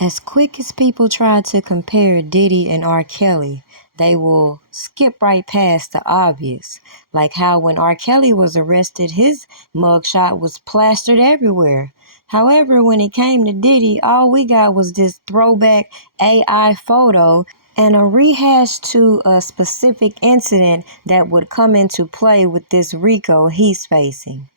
As quick as people try to compare Diddy and R. Kelly, they will skip right past the obvious, like how when R. Kelly was arrested, his mugshot was plastered everywhere. However, when it came to Diddy, all we got was this throwback AI photo and a rehash to a specific incident that would come into play with this RICO he's facing.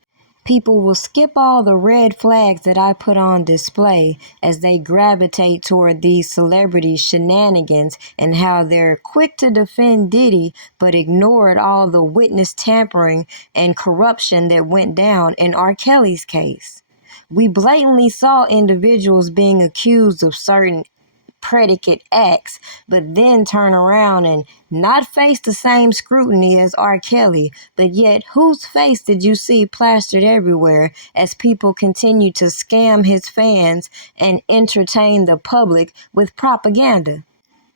People will skip all the red flags that I put on display as they gravitate toward these celebrity shenanigans and how they're quick to defend Diddy but ignored all the witness tampering and corruption that went down in R. Kelly's case. We blatantly saw individuals being accused of certain predicate acts, but then turn around and not face the same scrutiny as R. Kelly, but yet whose face did you see plastered everywhere as people continue to scam his fans and entertain the public with propaganda?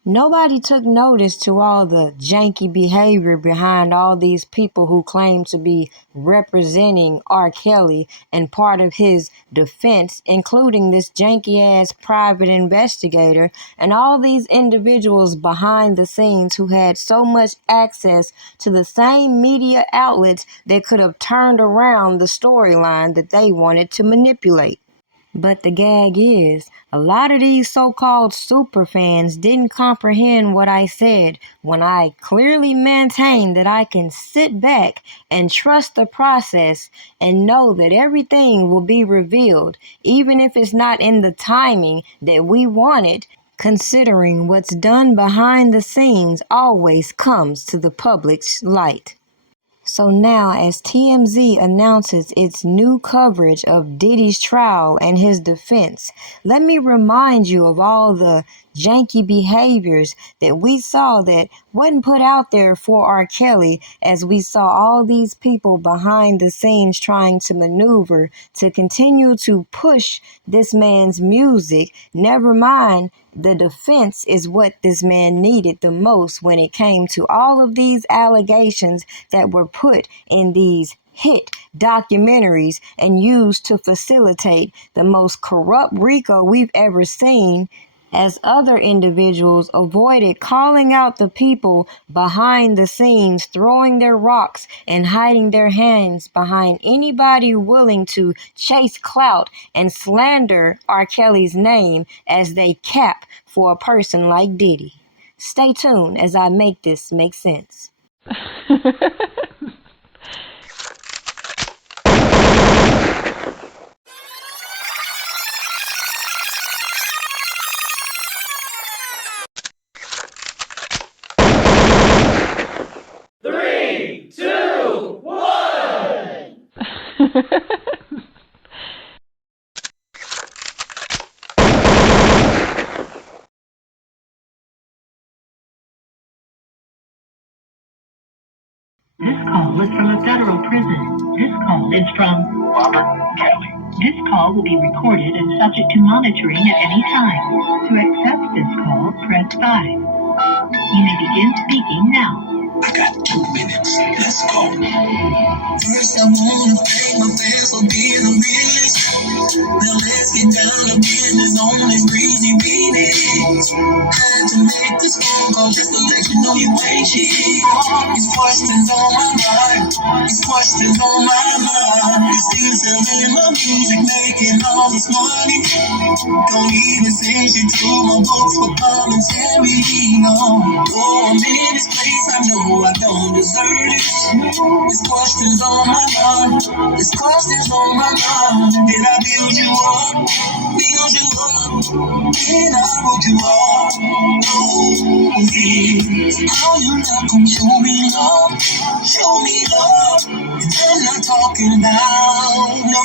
Nobody took notice to all the janky behavior behind all these people who claim to be representing R. Kelly and part of his defense, including this janky-ass private investigator and all these individuals behind the scenes who had so much access to the same media outlets that could have turned around the storyline that they wanted to manipulate. But the gag is, a lot of these so-called super fans didn't comprehend what I said when I clearly maintained that I can sit back and trust the process and know that everything will be revealed, even if it's not in the timing that we wanted, considering what's done behind the scenes always comes to the public's light. So now, as TMZ announces its new coverage of Diddy's trial and his defense, let me remind you of all the janky behaviors that we saw that wasn't put out there for R. Kelly, as we saw all these people behind the scenes trying to maneuver to continue to push this man's music. Never mind, the defense is what this man needed the most when it came to all of these allegations that were put in these hit documentaries and used to facilitate the most corrupt RICO we've ever seen, as other individuals avoided calling out the people behind the scenes, throwing their rocks and hiding their hands behind anybody willing to chase clout and slander R. Kelly's name as they cap for a person like Diddy. Stay tuned as I make this make sense. Three, two, one. This call is from a federal prison. This call is from Robert Kelly. This call will be recorded and subject to monitoring at any time. To accept this call, press 5. You may begin speaking now. I got 2 minutes. Let's go. First, I wanna thank my fans for being the realest. Now let's get down to business on this breezy remix. Had to make this phone call just to let you know you ain't shit. These questions on my mind. These questions on my mind. You still selling my music, making all this money. Don't even send shit to my books for commentary. No, oh, I'm in this place, I know I don't deserve it. These questions on my mind. These questions on my mind. Did I build you up? Build you up? Did I hold you up? Oh, yeah. How you not gonna show me love? Show me love. And I'm not talking about no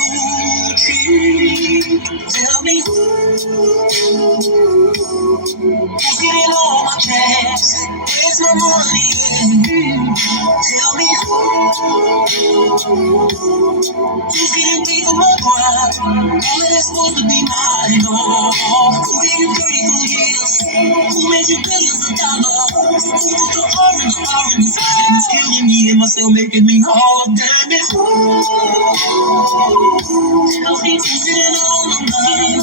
tree. Tell me who's getting all my checks? Where's my money? Tell me who's getting paid for my crime? All of that's supposed to be mine. Oh, who gave you 34 years? Who made you billions of dollars? Who put the heart in the fire and it's killing me and myself, making me all of damn it? Tell me who's getting all the money?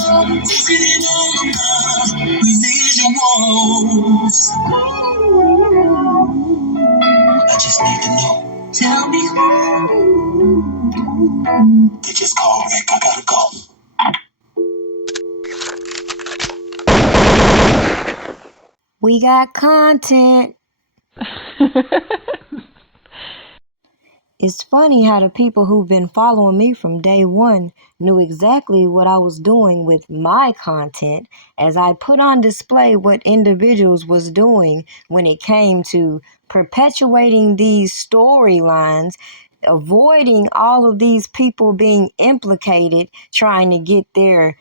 Who's getting all the money? back. I gotta go. We got content. It's funny how the people who've been following me from day one knew exactly what I was doing with my content as I put on display what individuals was doing when it came to perpetuating these storylines, avoiding all of these people being implicated, trying to get their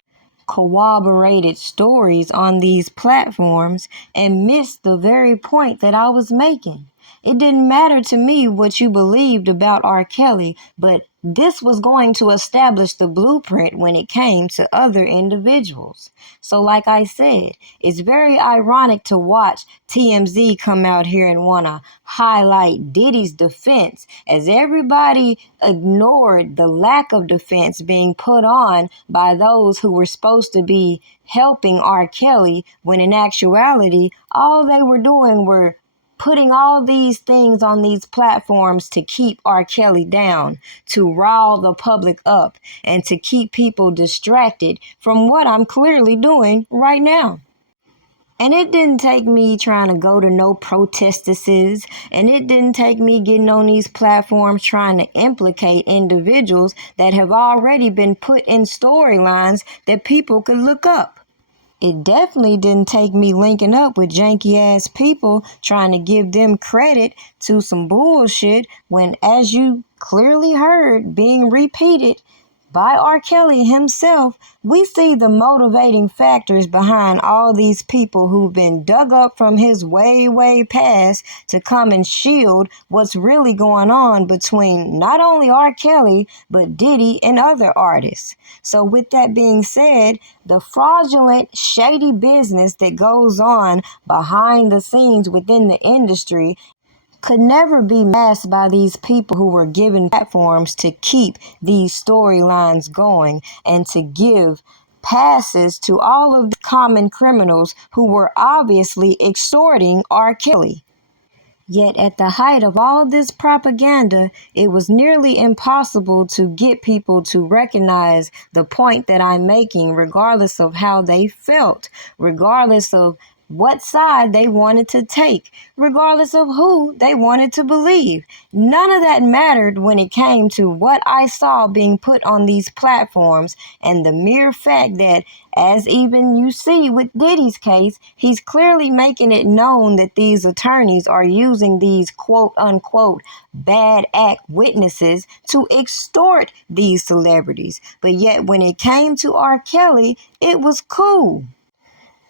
corroborated stories on these platforms and missed the very point that I was making. It didn't matter to me what you believed about R. Kelly, but this was going to establish the blueprint when it came to other individuals. So like I said, it's very ironic to watch TMZ come out here and want to highlight Diddy's defense as everybody ignored the lack of defense being put on by those who were supposed to be helping R. Kelly when in actuality, all they were doing were putting all these things on these platforms to keep R. Kelly down, to rile the public up, and to keep people distracted from what I'm clearly doing right now. And it didn't take me trying to go to no protesters, and it didn't take me getting on these platforms trying to implicate individuals that have already been put in storylines that people could look up. It definitely didn't take me linking up with janky ass people trying to give them credit to some bullshit when, as you clearly heard being repeated by R. Kelly himself, we see the motivating factors behind all these people who've been dug up from his way, way past to come and shield what's really going on between not only R. Kelly, but Diddy and other artists. So with that being said, the fraudulent, shady business that goes on behind the scenes within the industry could never be masked by these people who were given platforms to keep these storylines going and to give passes to all of the common criminals who were obviously extorting R. Kelly. Yet at the height of all this propaganda, it was nearly impossible to get people to recognize the point that I'm making, regardless of how they felt, regardless of what side they wanted to take, regardless of who they wanted to believe. None of that mattered when it came to what I saw being put on these platforms and the mere fact that, as even you see with Diddy's case, he's clearly making it known that these attorneys are using these quote-unquote bad act witnesses to extort these celebrities. But yet when it came to R. Kelly, it was cool.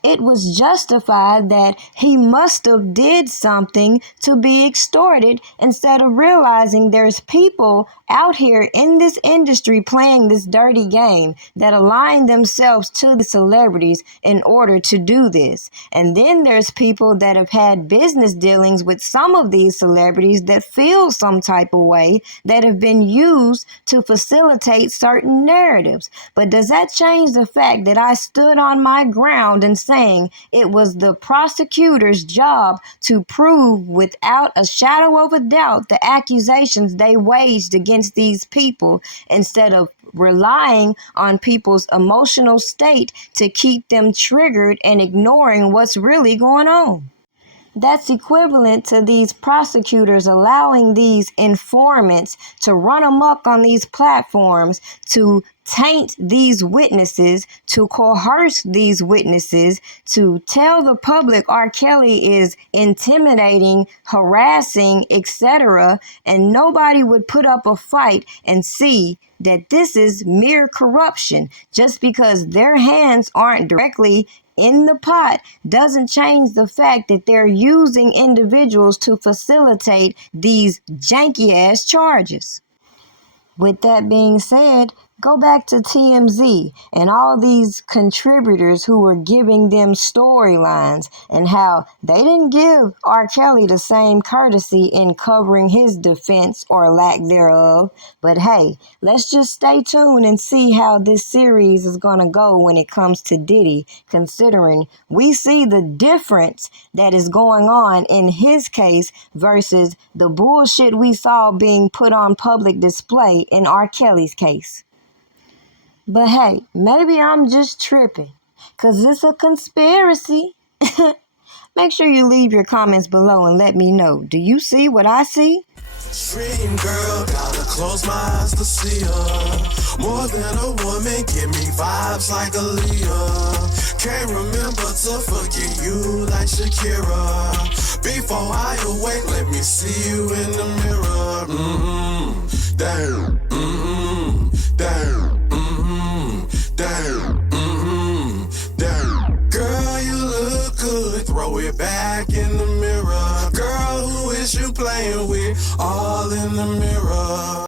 It was justified that he must have did something to be extorted instead of realizing there's people out here in this industry playing this dirty game that align themselves to the celebrities in order to do this. And then there's people that have had business dealings with some of these celebrities that feel some type of way that have been used to facilitate certain narratives. But does that change the fact that I stood on my ground and saying it was the prosecutor's job to prove without a shadow of a doubt the accusations they waged against these people instead of relying on people's emotional state to keep them triggered and ignoring what's really going on? That's equivalent to these prosecutors allowing these informants to run amok on these platforms, to taint these witnesses, to coerce these witnesses, to tell the public R. Kelly is intimidating, harassing, etc., and nobody would put up a fight and see that this is mere corruption. Just because their hands aren't directly in the pot doesn't change the fact that they're using individuals to facilitate these janky ass charges. With that being said, go back to TMZ and all these contributors who were giving them storylines and how they didn't give R. Kelly the same courtesy in covering his defense or lack thereof. But hey, let's just stay tuned and see how this series is going to go when it comes to Diddy, considering we see the difference that is going on in his case versus the bullshit we saw being put on public display in R. Kelly's case. But hey, maybe I'm just tripping, 'cause it's a conspiracy. Make sure you leave your comments below and let me know. Do you see what I see? Dream girl, gotta close my eyes to see her. More than a woman, give me vibes like Aaliyah. Can't remember to forget you like Shakira. Before I awake, let me see you in the mirror. Damn, damn, damn, damn. Girl, you look good, throw it back in the mirror. Girl, who is you playing with? All in the mirror.